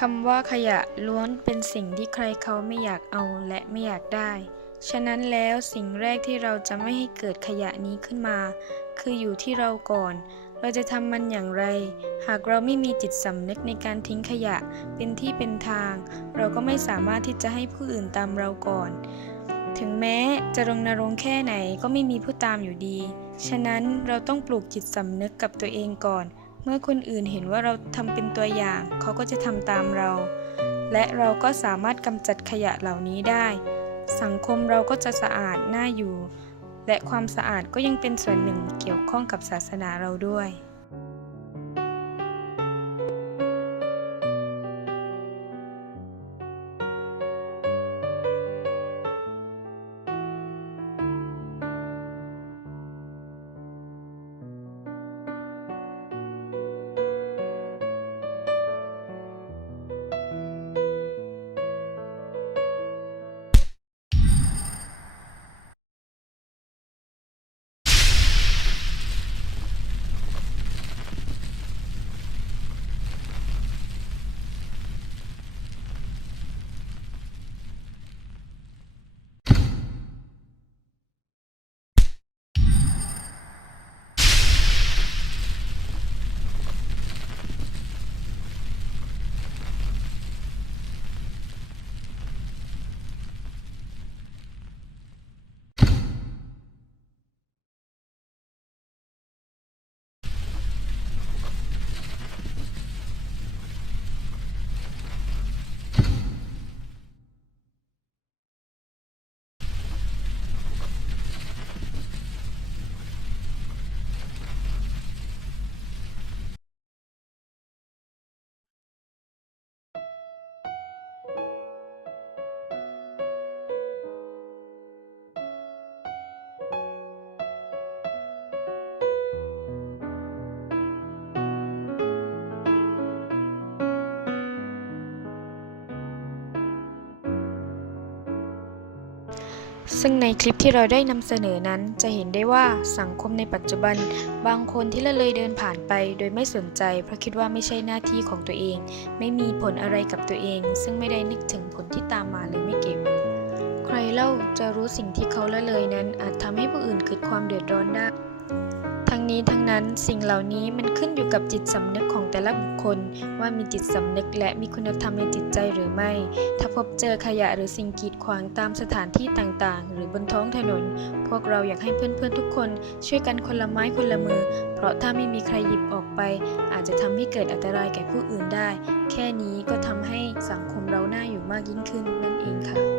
คำว่าขยะล้วนเป็นสิ่งที่ใครเขาไม่อยากเอาและไม่อยากได้ ฉะนั้นแล้วสิ่งแรกที่เราจะไม่ให้เกิดขยะนี้ขึ้นมา คืออยู่ที่เราก่อน เราจะทำมันอย่างไร หากเราไม่มีจิตสำนึกในการทิ้งขยะเป็นที่เป็นทาง เราก็ไม่สามารถที่จะให้ผู้อื่นตามเราก่อน ถึงแม้จะรณรงแค่ไหนก็ไม่มีผู้ตามอยู่ดี ฉะนั้นเราต้องปลูกจิตสำนึกกับตัวเองก่อน เมื่อคนอื่นเห็นว่าเราทำเป็นตัวอย่าง เขาก็จะทำตามเรา และเราก็สามารถกำจัดขยะเหล่านี้ได้ สังคมเราก็จะสะอาดน่าอยู่ และความสะอาดก็ยังเป็นส่วนหนึ่งเกี่ยวข้องกับศาสนาเราด้วย ซึ่งในคลิปที่เราได้นำเสนอนั้นจะเห็นได้ว่าสังคมในปัจจุบัน บางคนที่ละเลยเดินผ่านไป โดยไม่สนใจ เพราะคิดว่าไม่ใช่หน้าที่ของตัวเอง ไม่มีผลอะไรกับตัวเอง ซึ่งไม่ได้นึกถึงผลที่ตามมาเลยไม่เก็บ ใครเล่าจะรู้สิ่งที่เขาละเลยนั้น อาจทำให้ผู้อื่นเกิดความเดือดร้อนได้ ทั้งนี้ทั้งนั้นสิ่งเหล่านี้มันขึ้นอยู่กับจิตสำนึกของแต่ละบุคคล ว่ามีจิตสำนึกและมีคุณธรรมในจิตใจหรือไม่ ถ้าพบเจอขยะหรือสิ่งกีดขวางตามสถานที่ต่างๆ หรือบนท้องถนน พวกเราอยากให้เพื่อนๆทุกคน ช่วยกันคนละไม้คนละมือ เพราะถ้าไม่มีใครหยิบออกไป อาจจะทำให้เกิดอันตรายแก่ผู้อื่นได้ แค่นี้ก็ทำให้สังคมเราน่าอยู่มากยิ่งขึ้นนั่นเองค่ะ